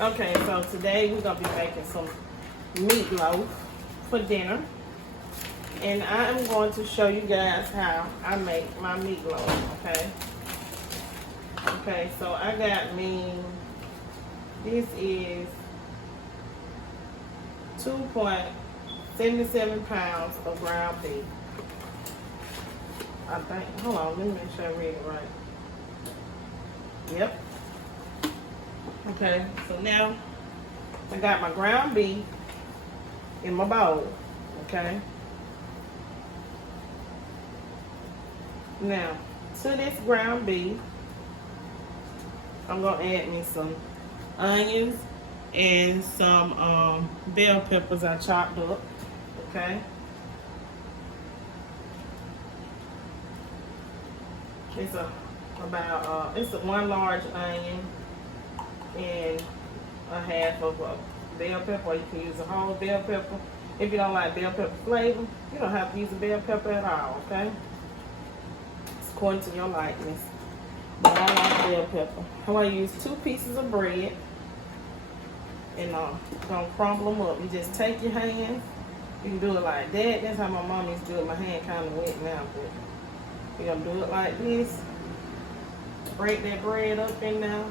Okay, so today we're gonna be making some meatloaf for dinner. And I am going to show you guys how I make my meatloaf, okay? Okay, so I got me, this is 2.77 pounds of ground beef. I think, hold on, let me make sure I read it right. Yep. Okay, so now I got my ground beef in my bowl, okay? Now, to this ground beef, I'm gonna add me some onions and some bell peppers I chopped up, okay? It's it's a one large onion and a half of a bell pepper, or you can use a whole bell pepper. If you don't like bell pepper flavor, you don't have to use a bell pepper at all, okay? It's according to your likeness. But I like bell pepper. I'm going to use 2 pieces of bread and gonna crumble them up. You just take your hands. You can do it like that. That's how my mom used to do it. My hand kind of wet now, but you're going to do it like this. Break that bread up in there.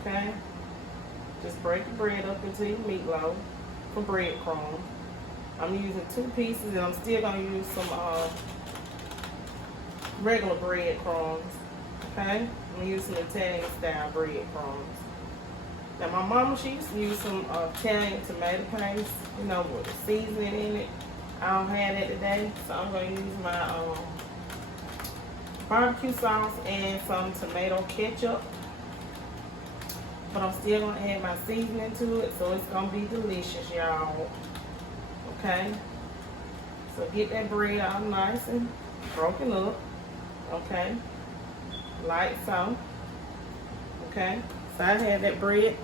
Okay? Just break the bread up into your meatloaf for breadcrumbs. I'm using 2 pieces, and I'm still going to use some regular breadcrumbs. Okay? I'm using Italian style breadcrumbs. Now, my mama, she used to use some Italian tomato paste, you know, with the seasoning in it. I don't have that today, so I'm going to use my barbecue sauce and some tomato ketchup. But I'm still going to add my seasoning to it, so it's going to be delicious, y'all. Okay? So get that bread all nice and broken up. Okay? Like so. Okay? So I had that bread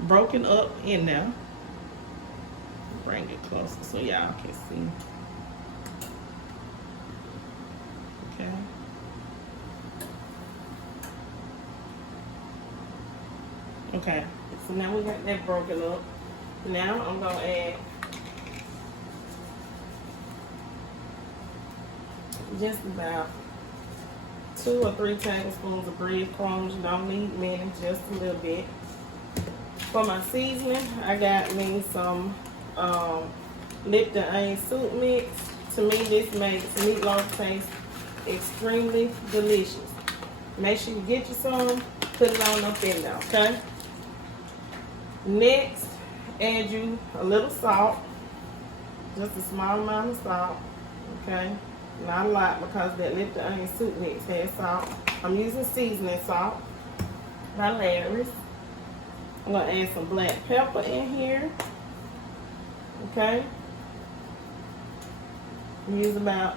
broken up in there. Bring it closer so y'all can see. Okay? Okay, so now we got that broken up. Now I'm gonna add just about 2 or 3 tablespoons of breadcrumbs. You don't need many, just a little bit. For my seasoning, I got me some Lipton onion soup mix. To me, this makes meatloaf taste extremely delicious. Make sure you get you some, put it on up in there, okay? Next, add you a little salt, just a small amount of salt, okay? Not a lot, because that Lipton onion soup mix has salt. I'm using seasoning salt by Larry's. I'm gonna add some black pepper in here, okay? Use about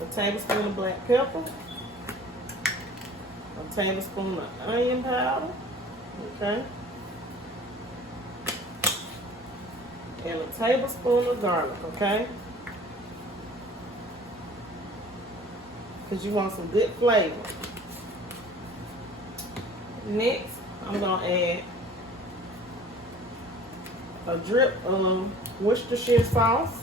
a tablespoon of black pepper, a tablespoon of onion powder, okay, and a tablespoon of garlic, okay, because you want some good flavor. Next, I'm going to add a drip of Worcestershire sauce.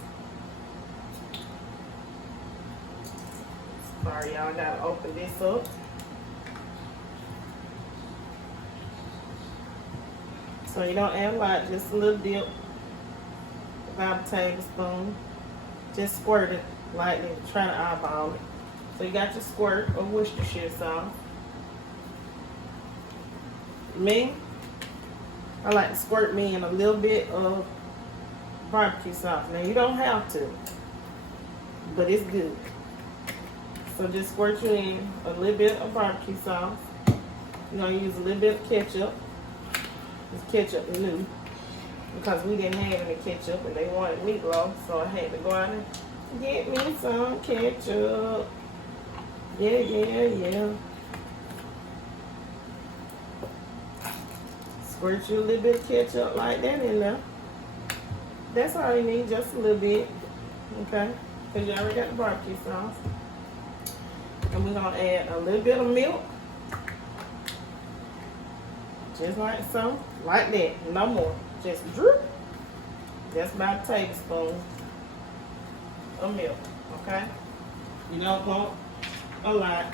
Sorry, y'all, got to open this up. So you don't add a lot, just a little dip, about a tablespoon. Just squirt it lightly, try to eyeball it. So you got your squirt of Worcestershire sauce. Me, I like to squirt me in a little bit of barbecue sauce. Now you don't have to, but it's good. So just squirt you in a little bit of barbecue sauce. You're gonna use a little bit of ketchup. This ketchup is new because we didn't have any ketchup and they wanted meatloaf, so I had to go out and get me some ketchup. Yeah. Squirt you a little bit of ketchup like that in there. That's all you need, just a little bit, okay? Because you already got the barbecue sauce. And we're going to add a little bit of milk. Just like so. Like that. No more. Just drip. Just about a tablespoon of milk. Okay? You don't want a lot.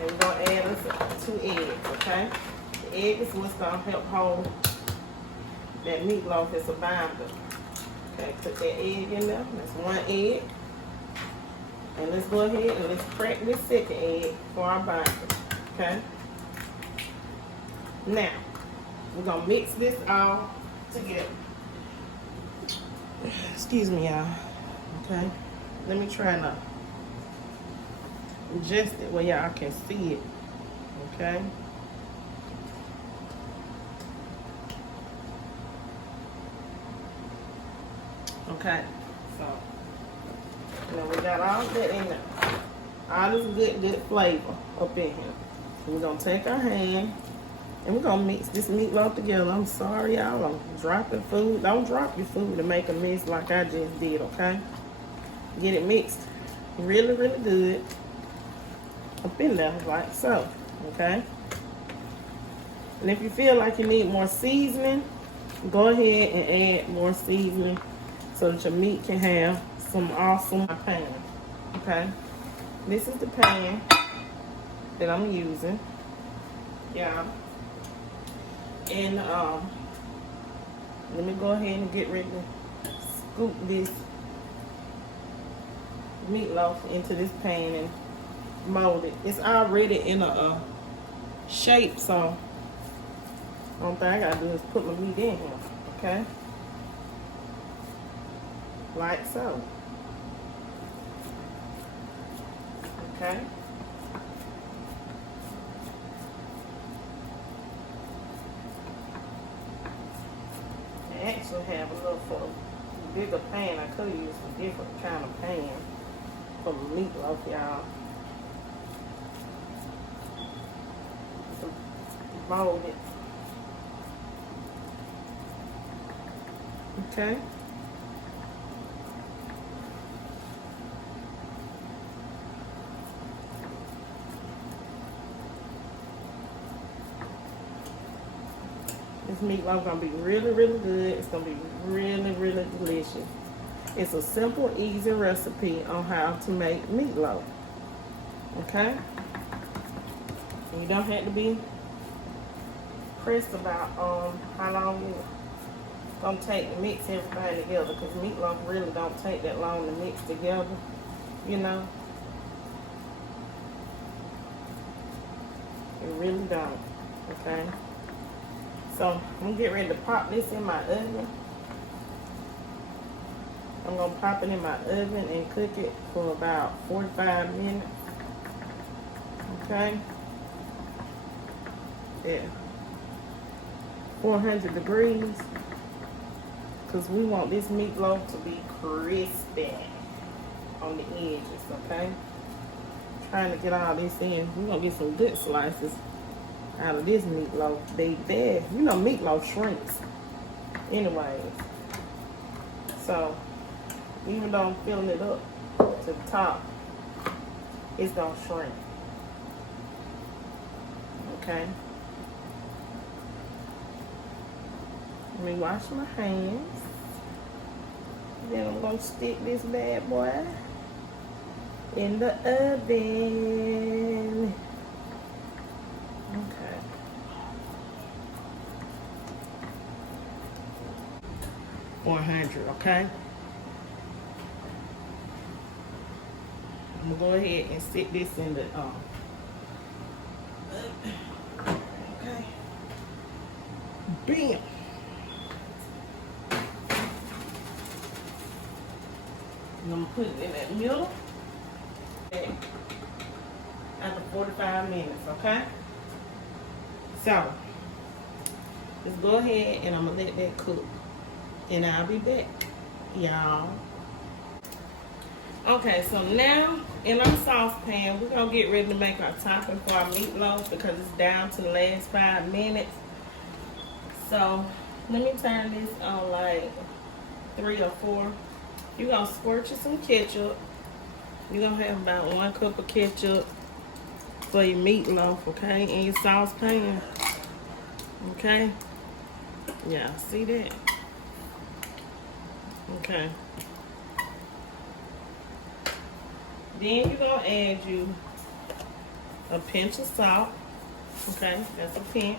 And we're going to add us 2 eggs. Okay? The egg is what's going to help hold that meatloaf as a binder. Okay, put that egg in there. That's 1 egg. And let's go ahead and let's crack this 2nd egg for our binder. Okay? Now, we're going to mix this all together. Excuse me, y'all. Okay? Let me try to adjust it where y'all can see it. Okay? Okay, so now we got all that in there. All this good flavor up in here. So we're gonna take our hand and we're gonna mix this meatloaf together. I'm sorry, y'all. I'm dropping food. Don't drop your food to make a mess like I just did, okay? Get it mixed really, really good up in there like so, okay? And if you feel like you need more seasoning, go ahead and add more seasoning so that your meat can have some awesome pan, okay? This is the pan that I'm using, yeah. And let me go ahead and get ready to scoop this meatloaf into this pan and mold it. It's already in a shape, so the only thing I gotta do is put my meat in here, okay? Like so. Okay. I actually have a little for a bigger pan. I could use a different kind of pan for meatloaf, y'all. Mold it. Okay. This meatloaf gonna be really, really good. It's gonna be really, really delicious. It's a simple, easy recipe on how to make meatloaf. Okay? And you don't have to be pressed about how long it's gonna take to mix everything together, because meatloaf really don't take that long to mix together, you know. It really don't. Okay? So I'm gonna get ready to pop this in my oven. I'm gonna pop it in my oven and cook it for about 45 minutes. Okay? Yeah. 400 degrees. Because we want this meatloaf to be crispy on the edges, okay? Trying to get all this in. We're gonna get some good slices out of this meatloaf, baby. You know meatloaf shrinks anyways. So even though I'm filling it up to the top, it's gonna shrink. Okay. Let me wash my hands. Then I'm gonna stick this bad boy in the oven. Okay. $100, okay? I'm gonna go ahead and stick this in the okay. Bam. I'm gonna put it in that middle after 45 minutes, okay? So, let's go ahead and I'm gonna let that cook. And I'll be back, y'all. Okay, so now in our saucepan, we're gonna get ready to make our topping for our meatloaf because it's down to the last 5 minutes. So, let me turn this on like 3 or 4. You're gonna squirt you some ketchup. You're gonna have about 1 cup of ketchup for your meatloaf, okay, in your saucepan. Okay. Yeah, see that? Okay. Then you're gonna add you a pinch of salt. Okay, that's a pinch.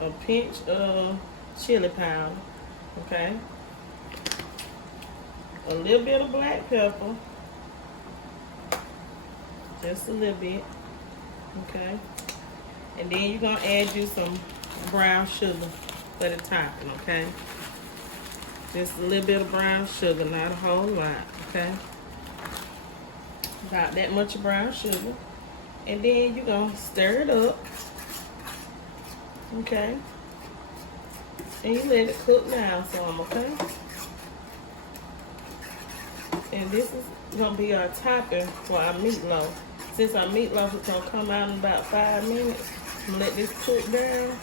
A pinch of chili powder. Okay. A little bit of black pepper. Just a little bit. Okay. And then you're gonna add you some brown sugar for the topping, okay? Just a little bit of brown sugar, not a whole lot, okay? About that much brown sugar. And then you're gonna stir it up, okay? And you let it cook down some, okay? And this is gonna be our topping for our meatloaf. Since our meatloaf is gonna come out in about 5 minutes, I'm gonna let this cook down.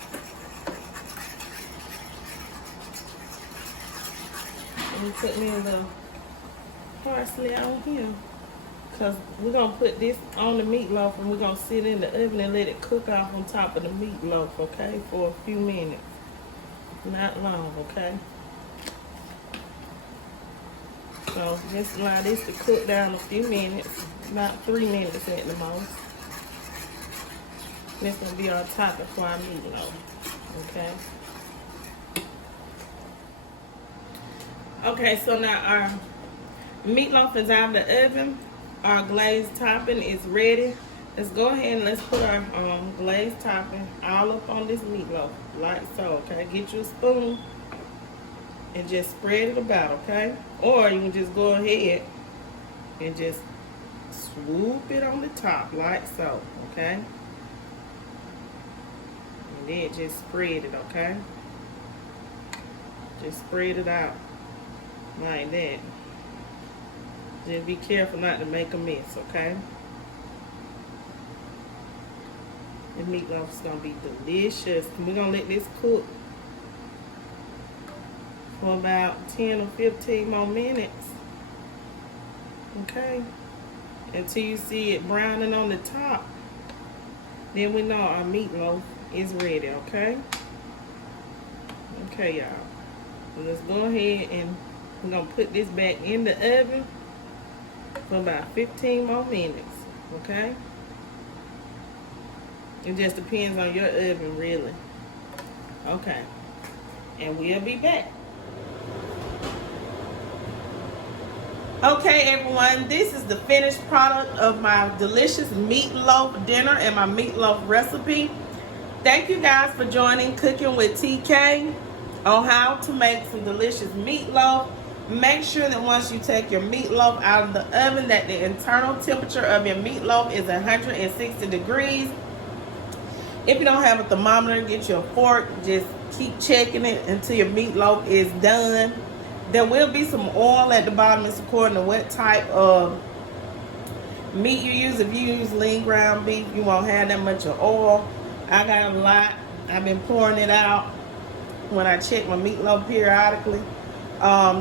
And put me a little parsley on here. Cause we're gonna put this on the meatloaf and we're gonna sit in the oven and let it cook off on top of the meatloaf, okay? For a few minutes. Not long, okay? So just allow this to cook down a few minutes, about 3 minutes at the most. This gonna be our topping for our meatloaf, okay? Okay, so now our meatloaf is out of the oven. Our glaze topping is ready. Let's go ahead and let's put our glaze topping all up on this meatloaf, like so, okay? Get you a spoon and just spread it about, okay? Or you can just go ahead and just swoop it on the top, like so, okay? And then just spread it, okay? Just spread it out like that. Just be careful not to make a mess, okay? The meatloaf is gonna be delicious. We're gonna let this cook for about 10 or 15 more minutes, okay? Until you see it browning on the top, then we know our meatloaf is ready, okay? Okay, y'all. So let's go ahead and we're gonna put this back in the oven for about 15 more minutes, okay? It just depends on your oven, really. Okay, and we'll be back. Okay, everyone, this is the finished product of my delicious meatloaf dinner and my meatloaf recipe. Thank you guys for joining Cooking with TK on how to make some delicious meatloaf. Make sure that once you take your meatloaf out of the oven that the internal temperature of your meatloaf is 160 degrees. If you don't have a thermometer, get you a fork. Just keep checking it until your meatloaf is done. There will be some oil at the bottom. It's according to what type of meat you use. If you use lean ground beef, you won't have that much of oil. I got a lot. I've been pouring it out when I check my meatloaf periodically.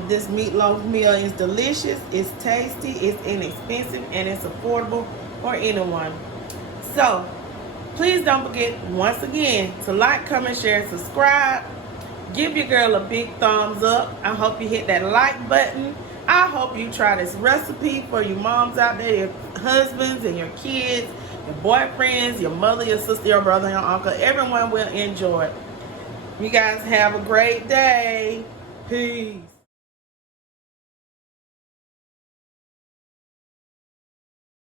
This meatloaf meal is delicious, it's tasty, it's inexpensive, and it's affordable for anyone. So, please don't forget, once again, to like, comment, share, and subscribe. Give your girl a big thumbs up. I hope you hit that like button. I hope you try this recipe for you moms out there, your husbands and your kids, your boyfriends, your mother, your sister, your brother, your uncle. Everyone will enjoy it. You guys have a great day. Peace.